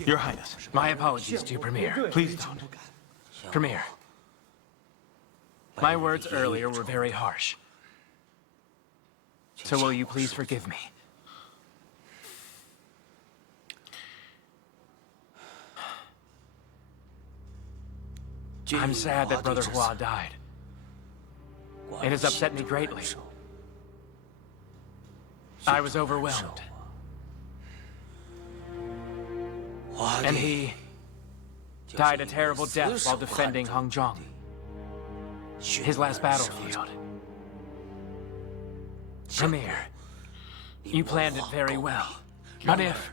Your Highness. My apologies to Premier. Please don't. Premier. My words earlier were very harsh. So will you please forgive me? I'm sad that Brother Hua died. It has upset me greatly. I was overwhelmed. And he died a terrible death while defending Hangzhong, his last battlefield. Premier, you planned it very well. But if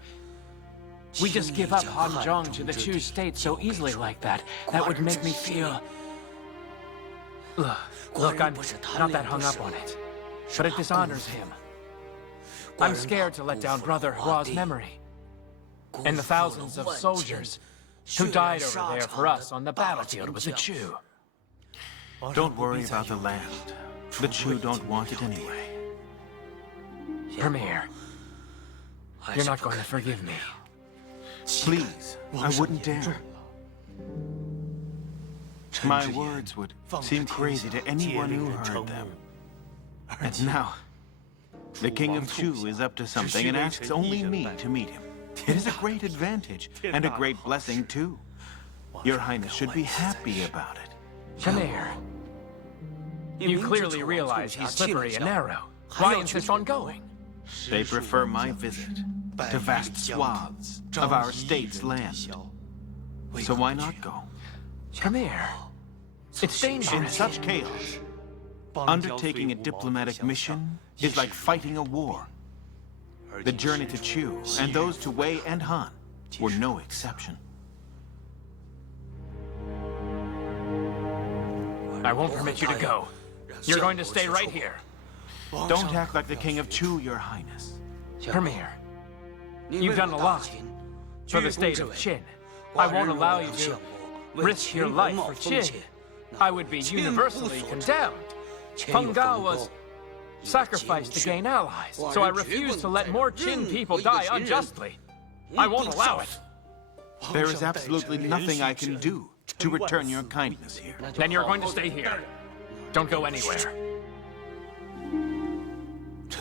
we just give up Hangzhong to the Chu state so easily like that, that would make me feel... Look, I'm not that hung up on it, but it dishonors him. I'm scared to let down Brother Hua's memory, and the thousands of soldiers who died over there for us on the battlefield with the Chu. Don't worry about the land. The Chu don't want it anyway. Premier, you're not going to forgive me. Please, I wouldn't dare. My words would seem crazy to anyone who heard them. And now, the King of Chu is up to something and asks only me to meet him. It is a great advantage, and a great blessing too. Your Highness should be happy about it. Premier, you clearly realize he's slippery and narrow. Why insist on going? They prefer my visit to vast swaths of our state's land. So why not go? Premier, it's dangerous. In such chaos, undertaking a diplomatic mission is like fighting a war. The journey to Chu and those to Wei and Han were no exception. I won't permit you to go. You're going to stay right here. Don't act like the King of Chu, Your Highness. Premier, you've done a lot for the state of Qin. I won't allow you to risk your life for Qin. I would be universally condemned. Peng Gao was sacrificed to gain allies, so I refuse to let more Qin people die unjustly. I won't allow it. There is absolutely nothing I can do to return your kindness here. Then you're going to stay here. Don't go anywhere.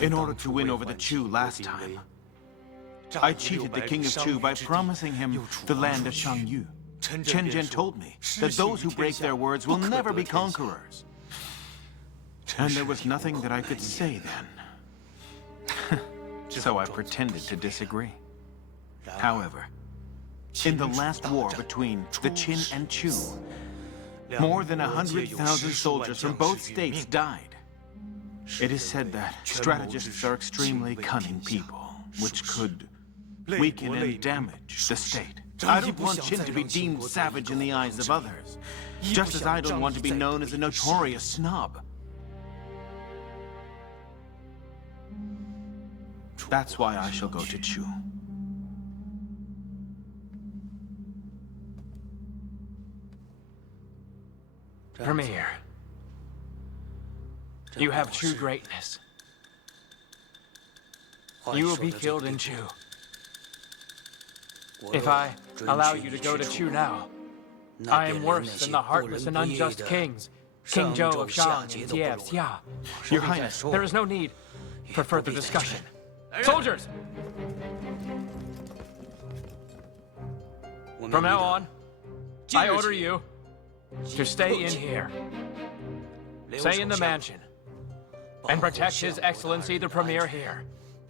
In order to win over the Chu last time, I cheated the King of Chu by promising him the land of Shangyu. Chen Zhen told me that those who break their words will never be conquerors. And there was nothing that I could say then. So I pretended to disagree. However, in the last war between the Qin and Chu, more than 100,000 soldiers from both states died. It is said that strategists are extremely cunning people, which could weaken and damage the state. I don't want Qin to be deemed savage in the eyes of others, just as I don't want to be known as a notorious snob. That's why I shall go to Chu. Premier, you have true greatness. You will be killed in Chu. If I allow you to go to Chu now, I am worse than the heartless and unjust kings, King Zhou of Shang and Jie of Xia. Your Highness, There is no need for further discussion. Soldiers! From now on, I order you to stay in here. Stay in the mansion. And protect His Excellency the Premier here.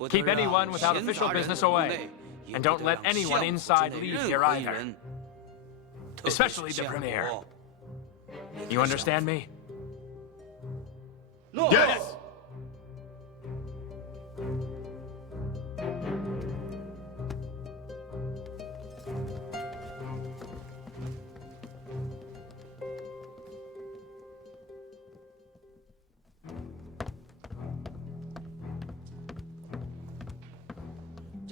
Keep anyone without official business away. And don't let anyone inside leave here either. Especially the Premier. You understand me? yes!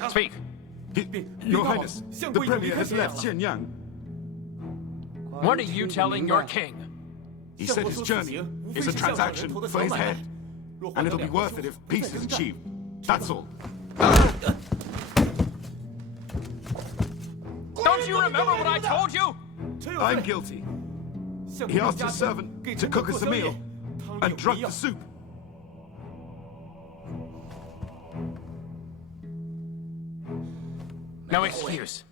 Speak. Your Highness, the Premier has left Xianyang. What are you telling your king? He said his journey is a transaction for his head, and it'll be worth it if peace is achieved. That's all. you remember what I told you? I'm guilty. He asked his servant to cook us a meal and drunk the soup. No excuse.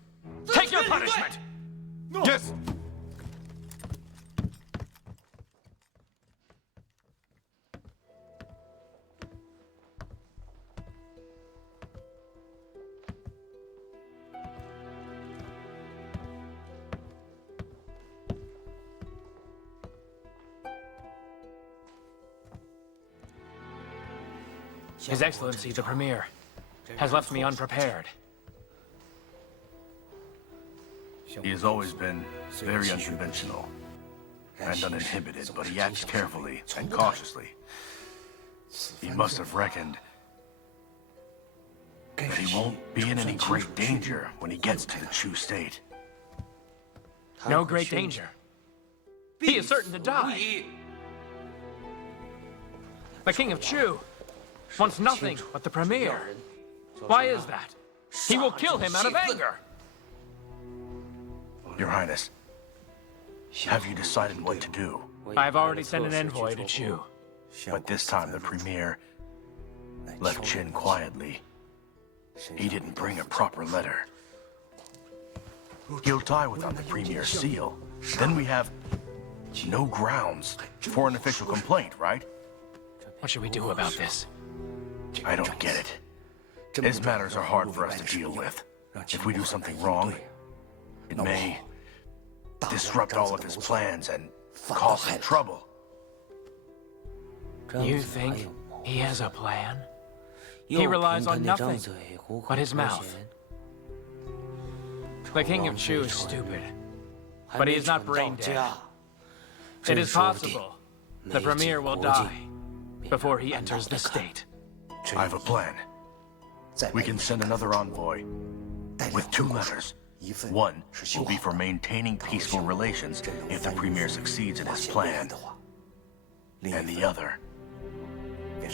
Take your punishment! Yes! His Excellency, the Premier, has left me unprepared. He has always been very unconventional and uninhibited, but he acts carefully and cautiously. He must have reckoned that he won't be in any great danger when he gets to the Chu state. No great danger. He is certain to die. The King of Chu wants nothing but the Premier. Why is that? He will kill him out of anger. Your Highness, have you decided what to do? I have already sent an envoy to Chu. But this time the Premier left Qin quietly. He didn't bring a proper letter. He'll die without the Premier's seal. Then we have no grounds for an official complaint, right? What should we do about this? I don't get it. His matters are hard for us to deal with. If we do something wrong, it may disrupt all of his plans and cause him trouble. You think he has a plan? He relies on nothing but his mouth. The King of Chu is stupid, but he is not brain dead. It is possible the Premier will die before he enters the state. I have a plan. We can send another envoy with 2 letters. One will be for maintaining peaceful relations if the Premier succeeds in his plan. And the other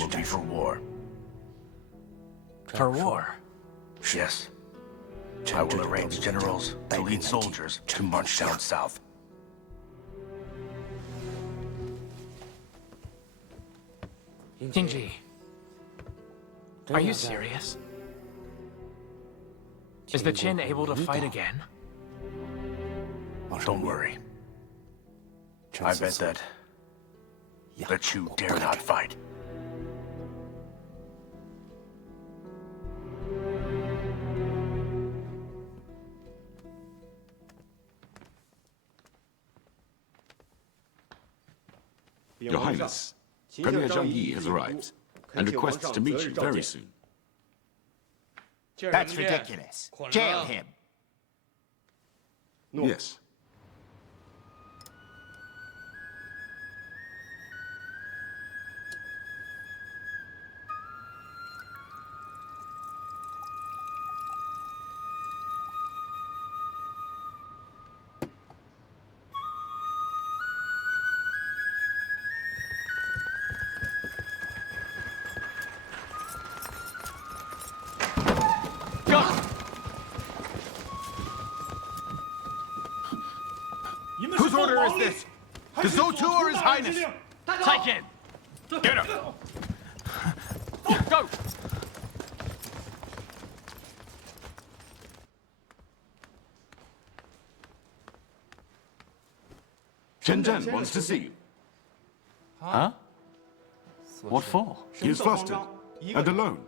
will be for war. For war? Yes. I will arrange generals to lead soldiers to march down south. Qingji, are you serious? Is the Qin able to fight again? Don't worry. I bet that the Chu dare not fight. Your Highness, Premier Zhang Yi has arrived and requests to meet you very soon. That's ridiculous. Jail him. Yes. Whose order is this? The Zotu or His Highness? Take him! Get him! Go! Chen Zhen wants to see you. Huh? What for? He is flustered and alone.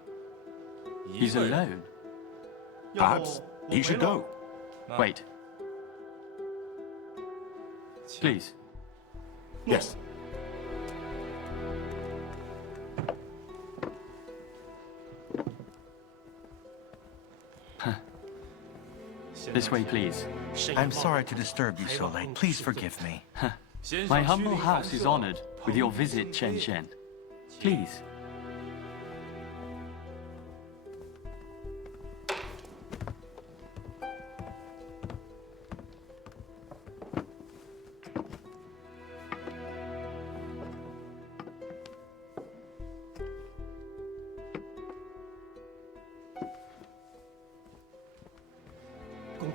He's alone. Perhaps he should go. Wait. Please. Yes. This way, please. I'm sorry to disturb you so late. Please forgive me. My humble house is honored with your visit, Chen Shen. Please.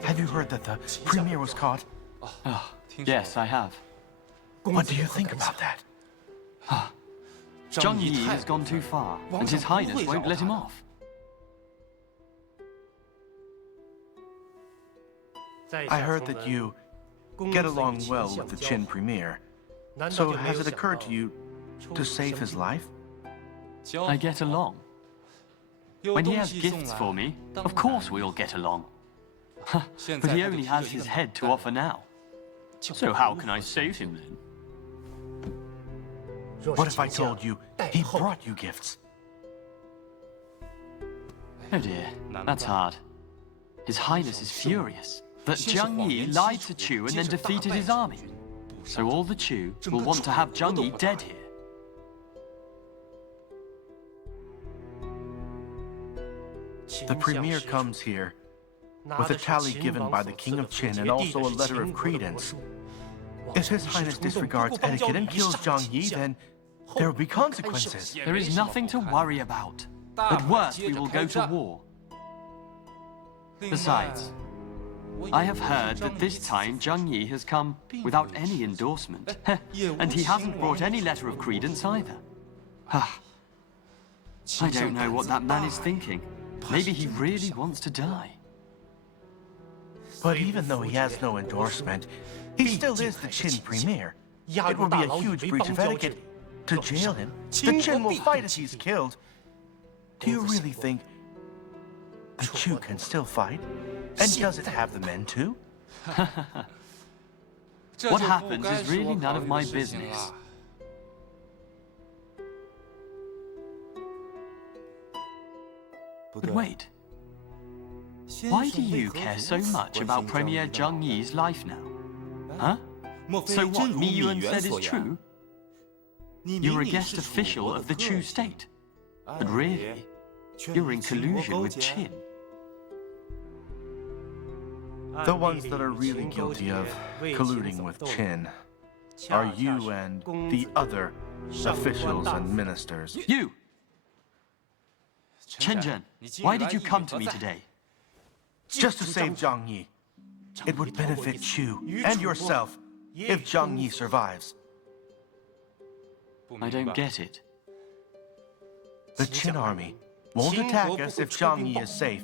Have you heard that the premier was caught? Yes, I have. What do you think about that? Zhang Yi has gone too far, and His Highness won't let him off. I heard that you get along well with the Qin premier. So has it occurred to you to save his life? I get along. When he has gifts for me, of course we'll get along. But he only has his head to offer now. So how can I save him then? What if I told you he brought you gifts? Oh dear, that's hard. His Highness is furious that Zhang Yi lied to Chu and then defeated his army. So all the Chu will want to have Zhang Yi dead here. The premier comes here with a tally given by the King of Qin and also a letter of credence. If His Highness disregards etiquette and kills Zhang Yi, then there will be consequences. There is nothing to worry about. At worst, we will go to war. Besides, I have heard that this time Zhang Yi has come without any endorsement. And he hasn't brought any letter of credence either. I don't know what that man is thinking. Maybe he really wants to die. But even though he has no endorsement, he still is the Qin premier. It will be a huge breach of etiquette to jail him. The Qin will fight if he's killed. Do you really think the Chu can still fight? And does it have the men too? What happens is really none of my business. But wait. Why do you care so much about Premier Zhang Yi's life now? Huh? So what Mi Yuan said is true? You're a guest official of the Chu state. But really, you're in collusion with Qin. The ones that are really guilty of colluding with Qin are you and the other officials and ministers. You! Chen Zhen, why did you come to me today? Just to save Zhang Yi. It would benefit Chu and yourself if Zhang Yi survives. I don't get it. The Qin army won't attack us if Zhang Yi is safe.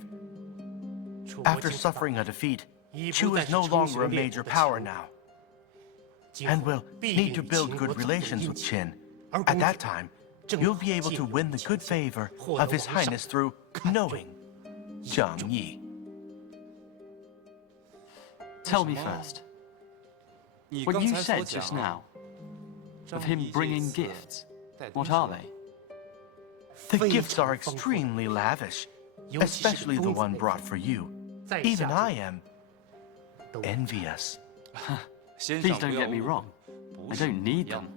After suffering a defeat, Chu is no longer a major power now, and will need to build good relations with Qin. At that time, you'll be able to win the good favor of His Highness through knowing Zhang Yi. Tell me first. What you said just now, of him bringing gifts, what are they? The gifts are extremely lavish, especially the one brought for you. Even I am envious. Please don't get me wrong. I don't need them.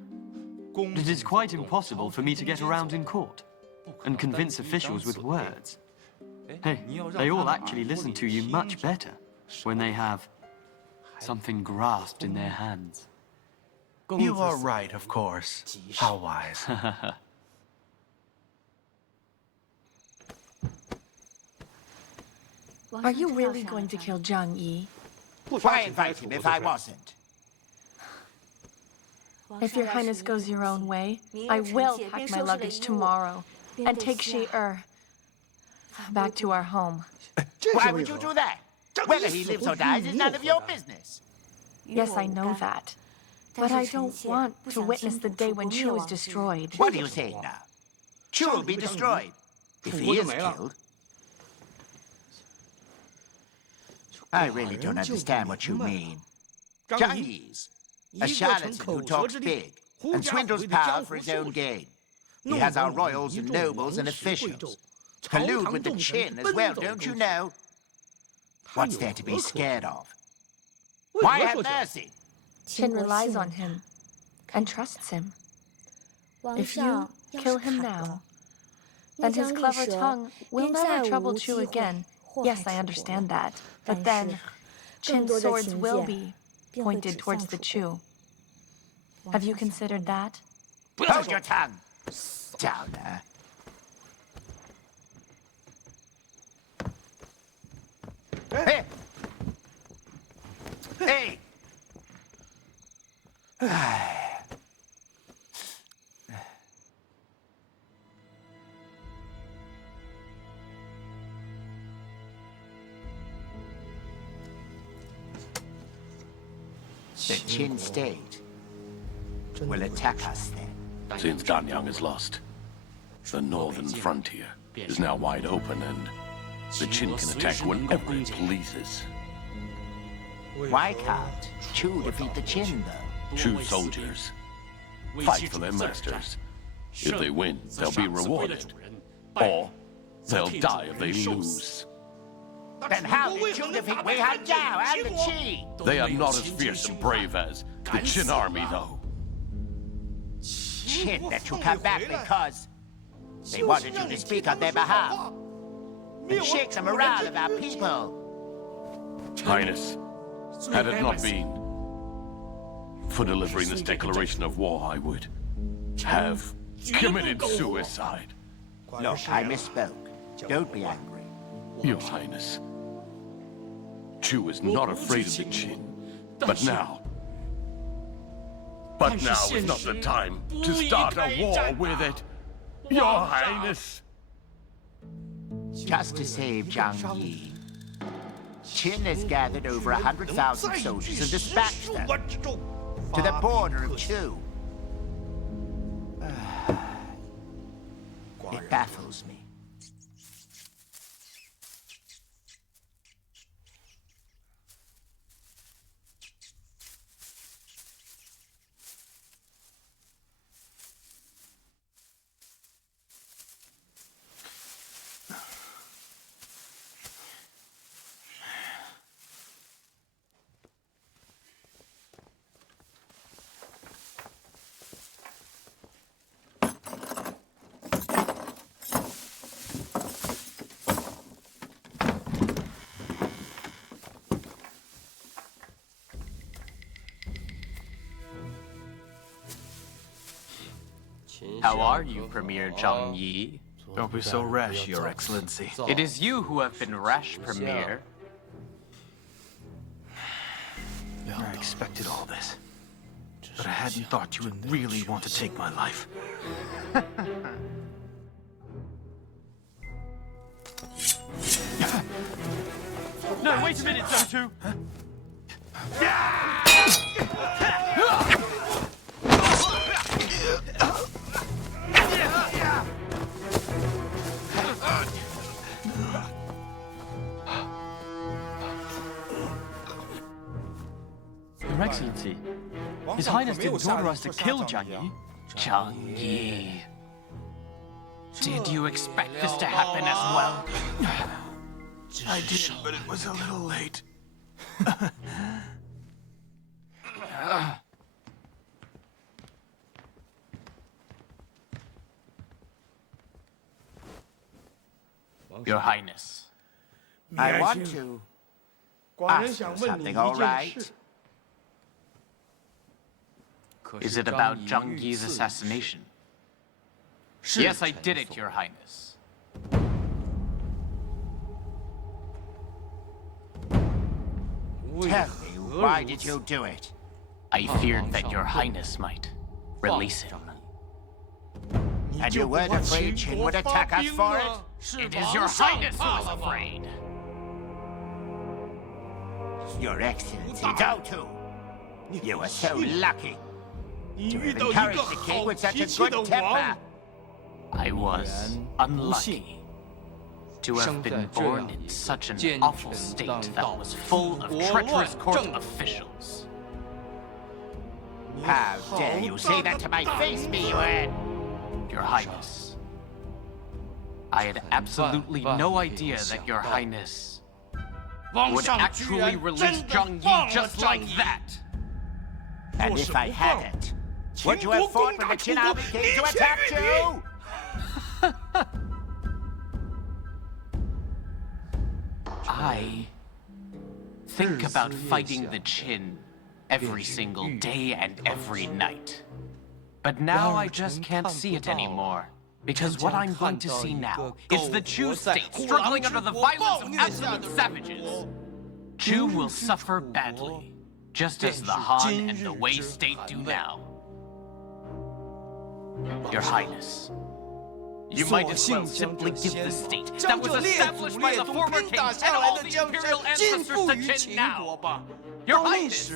It is quite impossible for me to get around in court and convince officials with words. Hey, they all actually listen to you much better when they have something grasped in their hands. You are right, of course. How wise. Are you really going to kill Zhang Yi? Why invite him if I wasn't? If your highness goes your own way, I will pack my luggage tomorrow and take Shi back to our home. Why would you do that? Whether he lives or dies is none of your business. Yes, I know that. But I don't want to witness the day when Chu is destroyed. What are you saying now? Chu will be destroyed if he is killed. I really don't understand what you mean. Zhang Yi's a charlatan who talks big and swindles power for his own gain. He has our royals and nobles and officials. Collude with the Qin as well, don't you know? What's there to be scared of? Why have mercy? Qin relies on him and trusts him. If you kill him now, then his clever tongue will never trouble Chu again. Yes, I understand that. But then, Qin's swords will be pointed towards the Chu. Have you considered that? Hold your tongue, Downer. Hey! Hey! The Qin state will attack us then. Since Danyang is lost, the northern frontier is now wide open and the Qin can attack whenever it pleases. Why can't Chu defeat the Qin, though? Chu soldiers fight for their masters. If they win, they'll be rewarded. Or they'll die if they lose. Then how did Chu defeat Wei Han Yao and the Qi? They are not as fierce and brave as the Qin army, though. Qin let you come back because they wanted you to speak on their behalf and shake the morale of our people. Highness, had it not been for delivering this declaration of war, I would have committed suicide. Look, I misspoke. Don't be angry. Your Highness, Chu is not afraid of the Qin, but now is not the time to start a war with it. Your Highness! Just to save Zhang Yi, Qin has gathered over 100,000 soldiers and dispatched them to the border of Chu. It baffles me. How are you, Premier Zhang Yi? Don't be so rash, Your Excellency. It is you who have been rash, Premier. I expected all this, but I hadn't thought you would really want to take my life. No, wait a minute, Zotu! Your Excellency, His Highness didn't order us to kill Zhang Yi. Zhang Yi. Did you expect this to happen as well? I did, but it was a little late. Your Highness. I want to ask you something, all right? Is it about Zhang Yi's assassination? Yes, I did it, Your Highness. Tell me, why did you do it? I feared that Your Highness might release him. And you weren't afraid Qin would attack us for it? It is Your Highness who is afraid. Your Excellency, Zotu, you were so lucky to have encouraged the king with such a good temper. I was unlucky to have been born in such an awful state that was full of treacherous court officials. How dare you say that to my face, Miyuan? Your Highness, I had absolutely no idea that Your Highness would actually release Zhang Yi just like that. And if I hadn't, would you have fought when the Qin army came to attack you? I think about fighting the Qin every single day and every night. But now I just can't see it anymore. Because what I'm going to see now is the Chu state struggling under the violence of absolute savages. Chu will suffer badly. just as the Han and the Wei state do now. Your Highness, you might as well simply give the state that was established by the former kings and all the imperial ancestors to Qin now. Your Highness!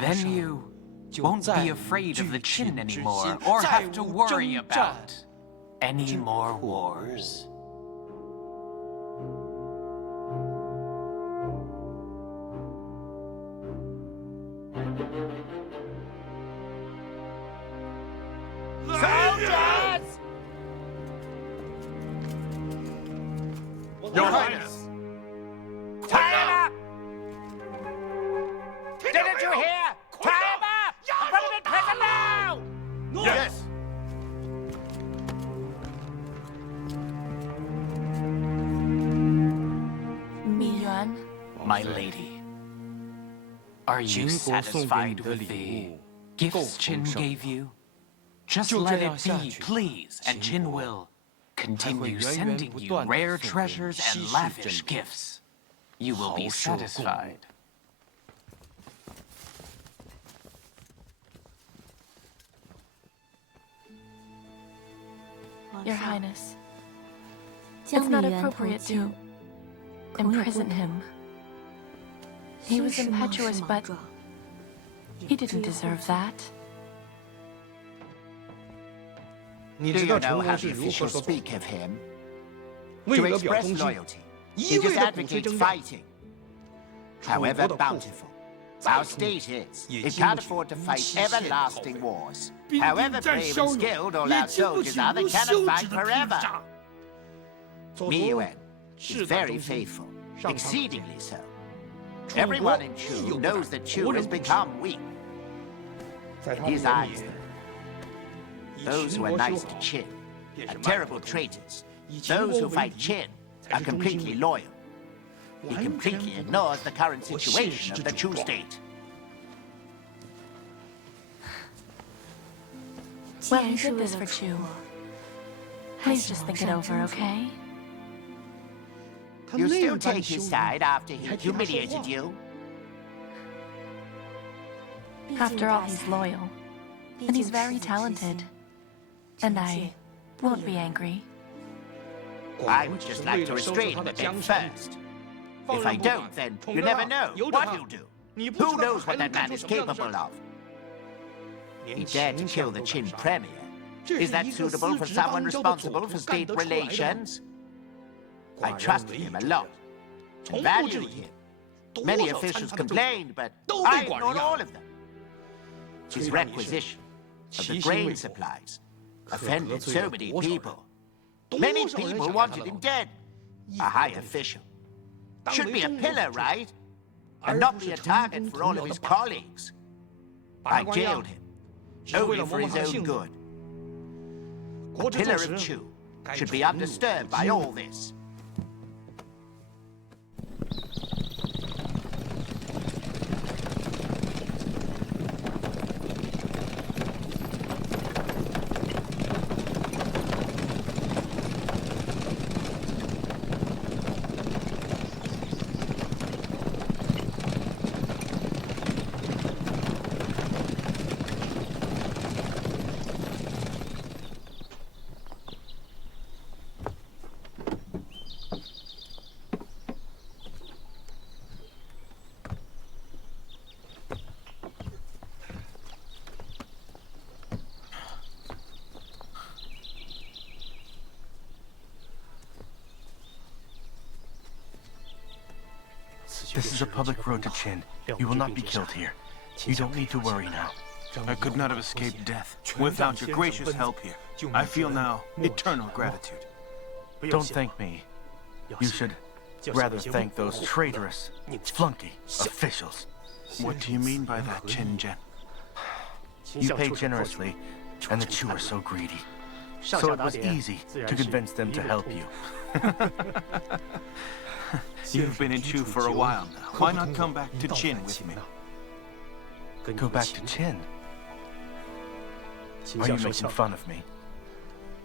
Then you won't be afraid of the Qin anymore, or have to worry about any more wars. Soldiers! Your Highness! Tie him up! Didn't you hear? Tie him up! Put him in prison now! Yes! Mi Yuan, My lady, are you satisfied with the gifts Qin gave you? Just let it be, please, and Qin will continue sending you rare treasures and lavish gifts. You will be satisfied. Your Highness, it's not appropriate to imprison him. He was impetuous, but he didn't deserve that. Do you know how the officials speak of him? To express loyalty, he just advocates fighting. However bountiful our state is, it can't afford to fight everlasting wars. However brave and skilled all our soldiers are, they cannot fight forever. Mi Yuan is very faithful, exceedingly so. Everyone in Chu knows that Chu has become weak. In his eyes, those who are nice to Qin are terrible traitors. Those who fight Qin are completely loyal. He completely ignores the current situation of the Chu state. Well, he did this for Chu. Please just think it over, okay? You still take his side after he humiliated you? After all, he's loyal. And he's very talented. And I won't be angry. I would just like to restrain him a bit first. If I don't, then you never know what he'll do. Who knows what that man is capable of? He dared to kill the Qin premier. Is that suitable for someone responsible for state relations? I trusted him a lot, and valued him. Many officials complained, but I ignored all of them. His requisition of the grain supplies offended so many people. Many people wanted him dead. A high official should be a pillar, right? And not be a target for all of his colleagues. I jailed him, only for his own good. The pillar of Chu should be undisturbed by all this. This is a public road to Qin. You will not be killed here. You don't need to worry now. I could not have escaped death without your gracious help here. I feel now eternal gratitude. Don't thank me. You should rather thank those traitorous, flunky officials. What do you mean by that, Chen Zhen? You pay generously, and the Chu are so greedy. So it was easy to convince them to help you. You've been in Chu for a while now. Why not come back to Qin with me? Go back to Qin? Are you making fun of me?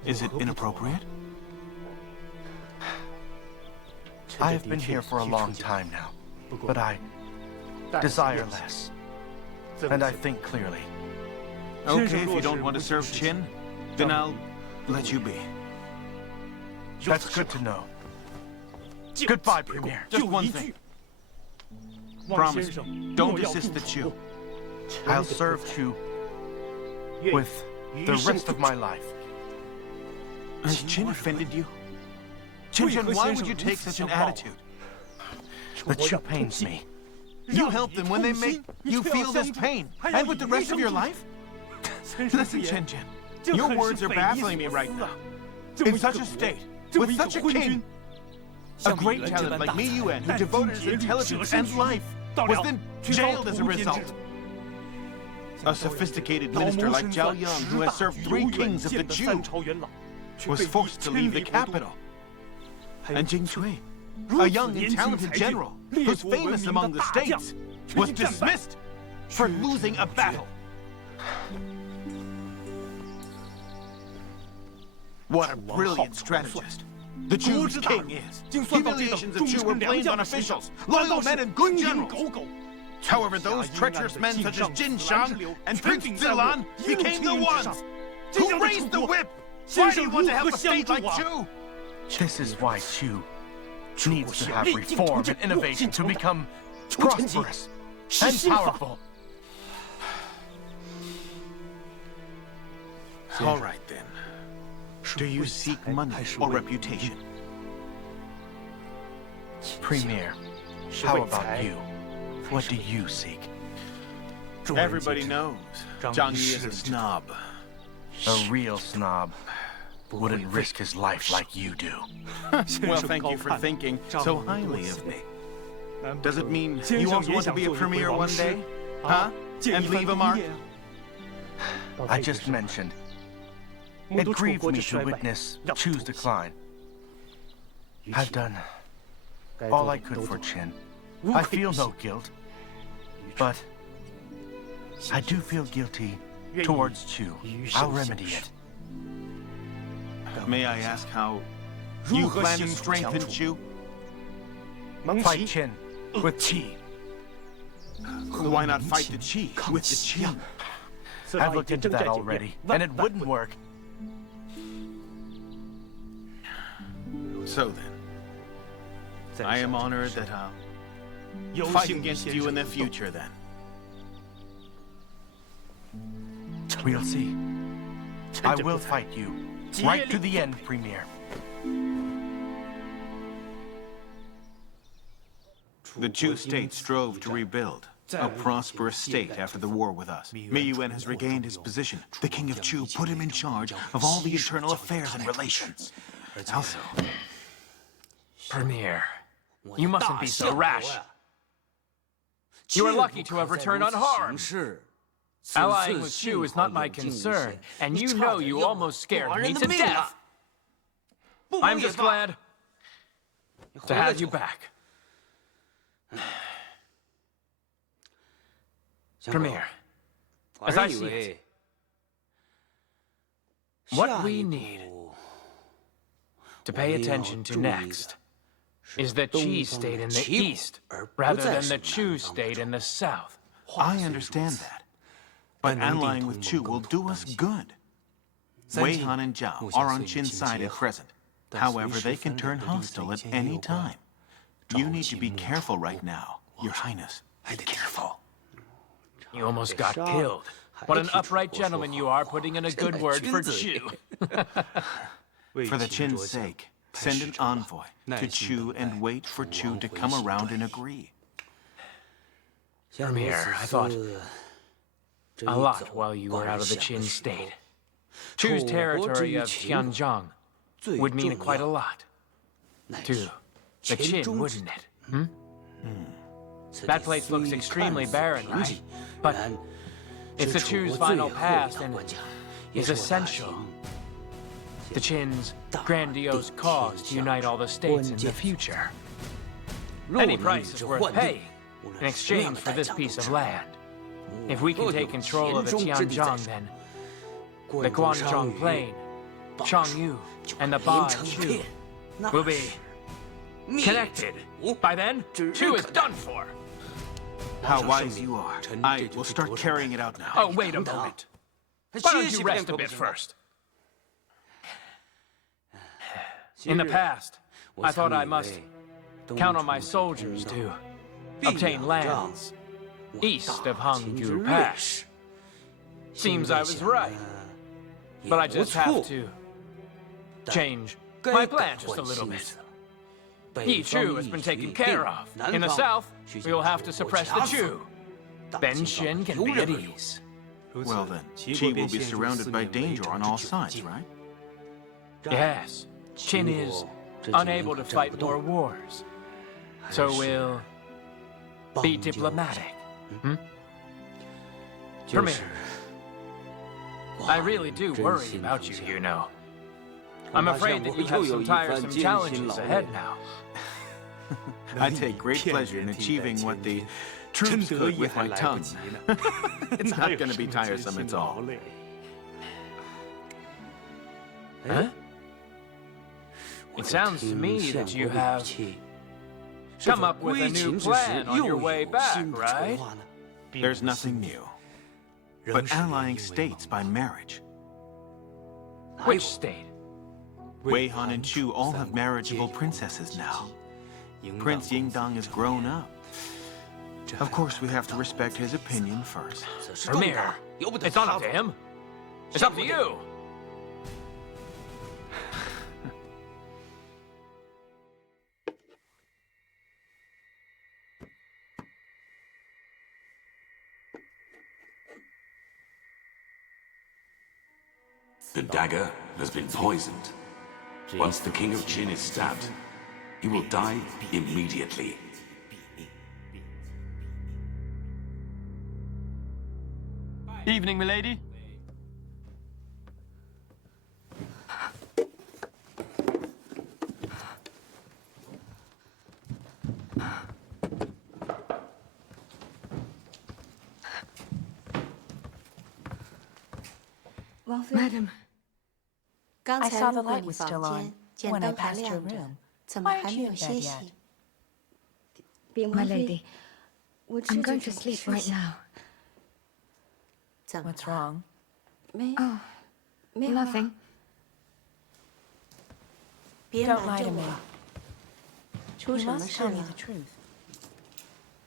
Is it inappropriate? I have been here for a long time now, but I desire less, and I think clearly. Okay, if you don't want to serve Qin, then I'll let you be. That's good to know. Goodbye, Premier. Just one thing. Promise, don't assist the Chu. I'll serve Chu with the rest of my life. Has Qin offended you? Qin, why would you take such an attitude? The Chu pains me. You help them when they make you feel this pain, and with the rest of your life? Listen, Chen, your words are baffling me right now. In such a state, with such a king, a great talent like Mi Yuan, who devoted his intelligence and life, was then jailed as a result. A sophisticated minister like Zhao Yang, who has served 3 kings of the Chu, was forced to leave the capital. And Jing Cui, a young and talented general, who's famous among the states, was dismissed for losing a battle. What a brilliant strategist the Chu's king is. Humiliations of Chu were blamed on officials, loyal men and good generals. However, those treacherous men such as Jin Shang and Prince Zilan became the ones who raised the whip. Why do you want to help a state like Chu? This is why Chu needs to have reform and innovation to become prosperous and powerful. All right, then. Do you seek money or reputation? Premier, how about you? What do you seek? Everybody knows Zhang Yi is a snob. A real snob wouldn't risk his life like you do. Well, thank you for thinking so highly of me. Does it mean you also want to be a premier one day? Huh? And leave a mark? I just mentioned. It grieves me to witness Chu's decline. I've done all I could for Qin. I feel no guilt, but I do feel guilty towards Chu. I'll remedy it. May I ask how you plan to strengthen Chu? Fight Qin with Qi. Why not fight the Qi with the Qi? I've looked into that already, and it wouldn't work. So then, I am honored that I'll fight against you in the future then. We'll see. I will fight you, right to the end, Premier. The Chu state strove to rebuild a prosperous state after the war with us. Mi Yuan has regained his position. The king of Chu put him in charge of all the internal affairs and relations. Also, Premier, you mustn't be so rash. You are lucky to have returned unharmed. Allying with Chu is not my concern, and you know you almost scared me to death. I'm just glad to have you back. Premier, as I see it, what we need to pay attention to next is the Qi state in the east, rather than the Chu state in the south. I understand that. But allying with Chu will do us good. Wei Han and Zhao are on Qin's side at present. However, they can turn hostile at any time. You need to be careful right now, Your Highness. Be careful. You almost got killed. What an upright gentleman you are, putting in a good word for Chu. For the Qin's sake, send an envoy to Chu and wait for Chu to come around and agree. Premier, I thought a lot while you were out of the Qin state. Chu's territory of Tianzhong would mean quite a lot to the Qin, wouldn't it? That place looks extremely barren, right? But it's the Chu's final pass and is essential. The Qin's grandiose cause to unite all the states in the future. Any price is worth paying in exchange for this piece of land. If we can take control of the Tianzhong, then the Guangzhong Plain, Changyu, and the Ba-Chu will be connected. By then, Chu is done for. How wise you are. I will start carrying it out now. Oh, wait a moment. Why don't you rest a bit first? In the past, I thought I must count on my soldiers to obtain lands east of Hangyu Pass. Seems I was right. But I just have to change my plan just a little bit. Yi Chu has been taken care of. In the south, we will have to suppress the Chu. Then Qin can be at ease. Well then, Qi will be surrounded by danger on all sides, right? Yes, Qin is unable to fight more wars. So we'll be diplomatic. Premier, I really do worry about you, you know. I'm afraid that you have some tiresome challenges ahead now. I take great pleasure in achieving what the troops could with my tongue. It's not going to be tiresome at all. Huh? It sounds to me that you have come up with a new plan on your way back, right? There's nothing new. But allying states by marriage. Which state? Wei Han and Chu all have marriageable princesses now. Prince Yingdang is grown up. Of course, we have to respect his opinion first. Premier, it's not up to him. It's up to you. The dagger has been poisoned. Once the King of Qin is stabbed, he will die immediately. Evening, milady. Madam, I saw the light was still on when I passed your room. Why aren't you in bed yet? my lady, I'm going to sleep right now. What's wrong? Oh, nothing. Don't lie to me. You must tell me the truth.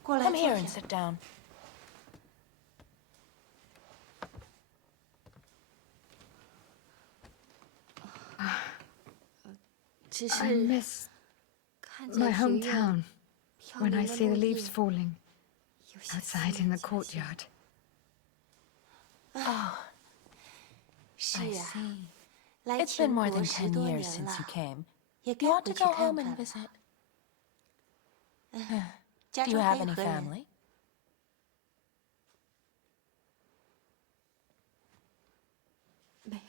Come here and sit down. I miss my hometown when I see the leaves falling outside in the courtyard. Oh, I see. It's been more than 10 years since you came. You ought to go home and visit. Do you have any family?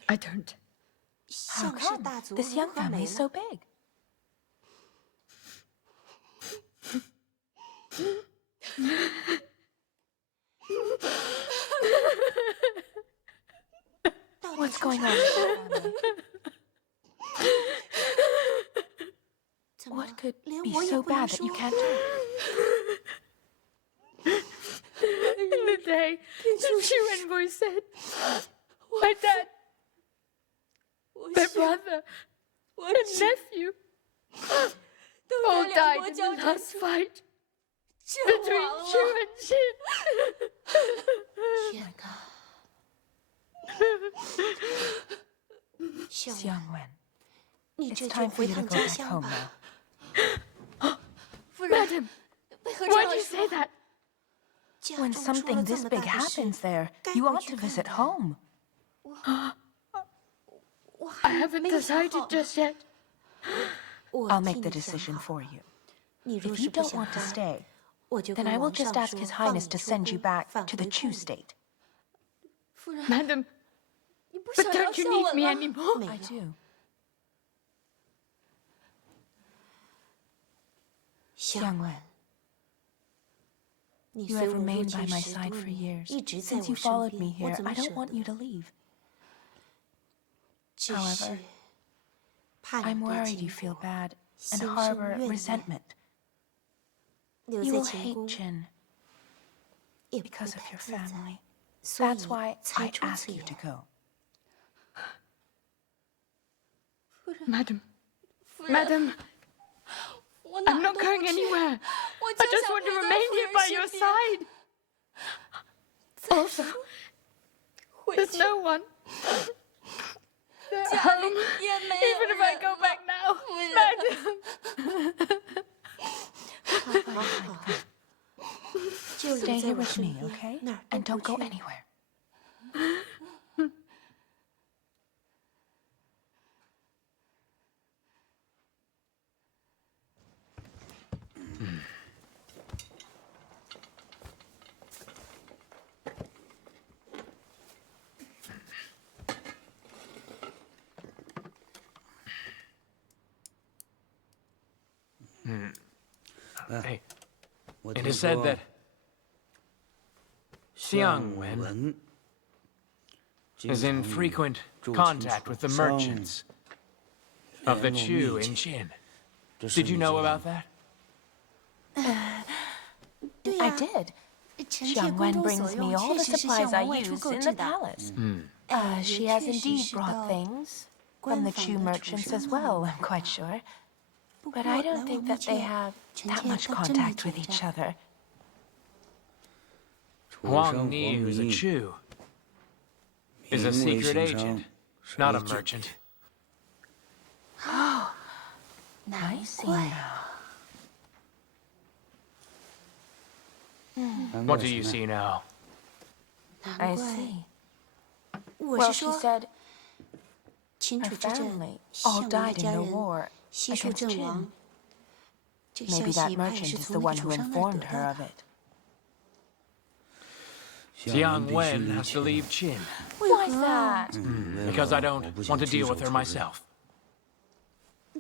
I don't. How come? This young family is so big. What's going on with your family? What could be so bad that you can't talk? In the day, Chu Envoy said, my dad, my brother, and nephew all died in the last fight between Chu and Qin. Oh my God. Xiangwen, it's time for you to go back home now. Madam, why do you say that? When something this big happens there, you ought to visit home. I haven't decided just yet. I'll make the decision for you. If you don't want to stay, then I will just ask His Highness to send you back to the Chu state. Madam, but don't you need me anymore? I do. Xiangwen, you have remained by my side for years. Since you followed me here, I don't want you to leave. However, I'm worried you feel bad and harbor resentment. You will hate Qin because of your family. That's why I ask you to go. Madam. Madam. I'm not going anywhere. I just want to remain here by your side. Also, there's no one. They're home. Even if I go back now. Madam. Stay here with me, okay? And don't go anywhere. Hey, it is said that Xiang Wen is in frequent contact with the merchants of the Chu in Qin. Did you know about that? I did. Xiang Wen brings me all the supplies I use in the palace. She has indeed brought things from the Chu merchants as well, I'm quite sure. But I don't think that they have that much contact with each other. Wang Ni, who's a Chu, is a secret agent, not a merchant. Oh, I see now. What do you see now? I see. Well, she said her family all died in the war against Qin. Maybe that merchant is the one who informed her of it. Xiang Wen has to leave Qin. Why is that? Because I don't want to deal with her myself.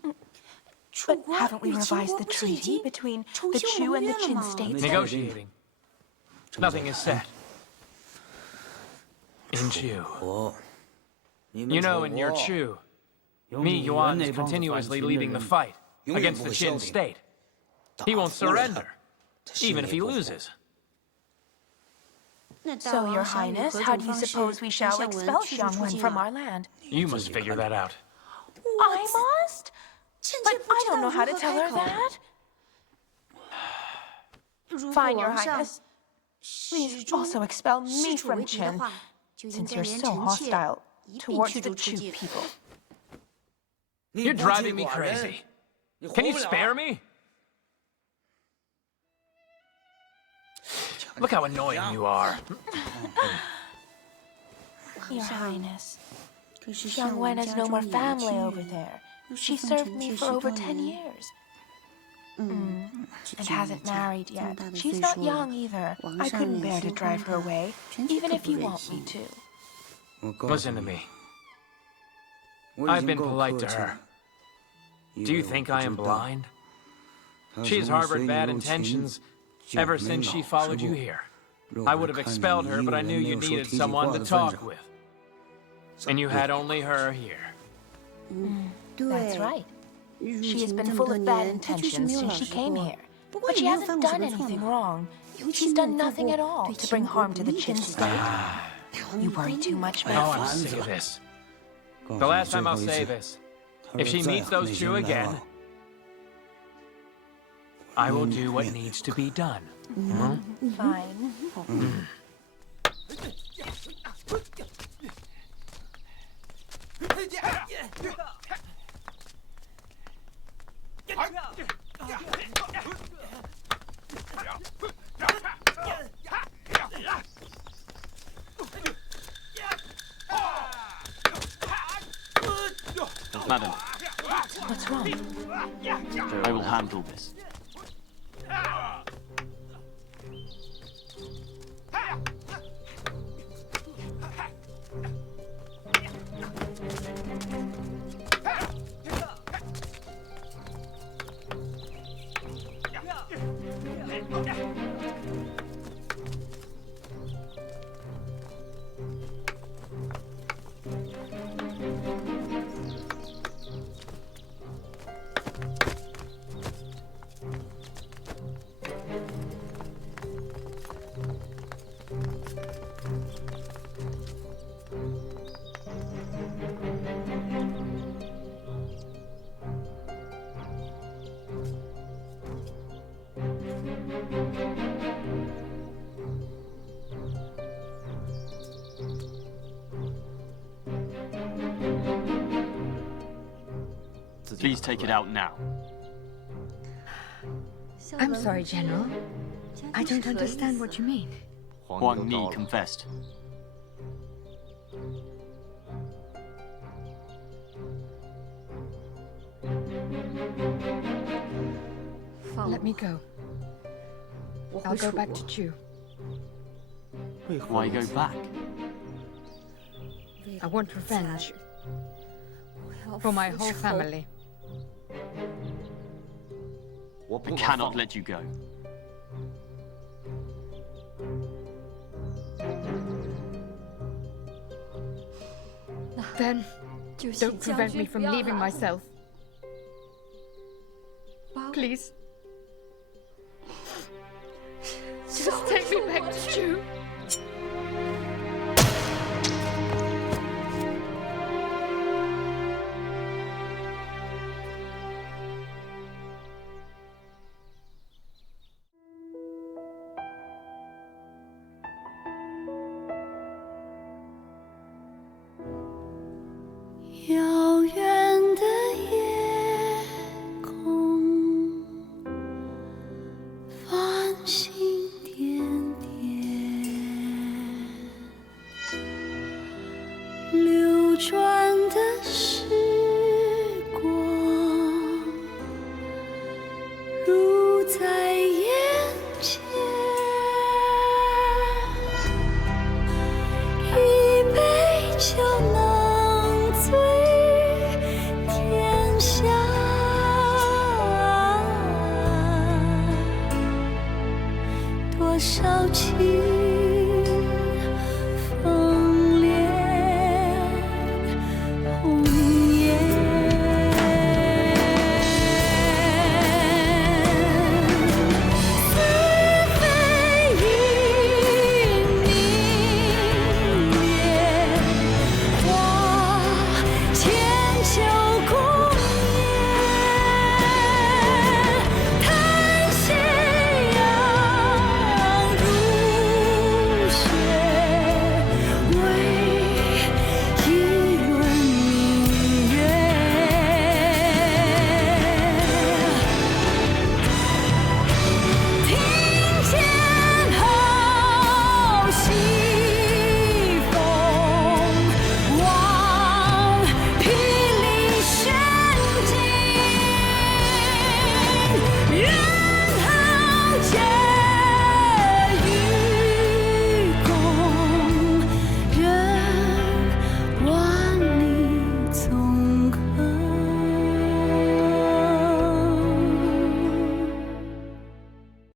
But haven't we revised the treaty between the Chu and the Qin states? Negotiating. Nothing is set. In Chu. You know, in your Chu, Mi Yuan is continuously leading the fight against the Qin state. He won't surrender, even if he loses. So, Your Highness, how do you suppose we shall expel Xiang Wen from our land? You must figure that out. I must? But I don't know how to tell her that. Fine, Your Highness. Please also expel me from Qin, since you're so hostile towards the Chu people. You're driving me crazy. Can you spare me? Look how annoying you are. Your Highness, Xiang Wen has no more family over there. She served me for over 10 years. And hasn't married yet. She's not young either. I couldn't bear to drive her away, even if you want me to. Listen to me. I've been polite to her. Do you think I am blind? She's harbored bad intentions ever since she followed you here. I would have expelled her, but I knew you needed someone to talk with. And you had only her here. That's right. She has been full of bad intentions since she came here. But she hasn't done anything wrong. She's done nothing at all to bring harm to the Qin state. You worry too much, my Oh, I'm sick of this. The last time I'll say this. If she meets those Chu again, I will do what needs to be done. Fine. Madam, What's wrong? I will handle this. must take it out now. I'm sorry, General. I don't understand what you mean. Huang Ni confessed. Let me go. I'll go back to Chu. Why go back? I want revenge. For my whole family. I cannot let you go. Then, don't prevent me from leaving myself. Please. Just take me back to Chu.多少情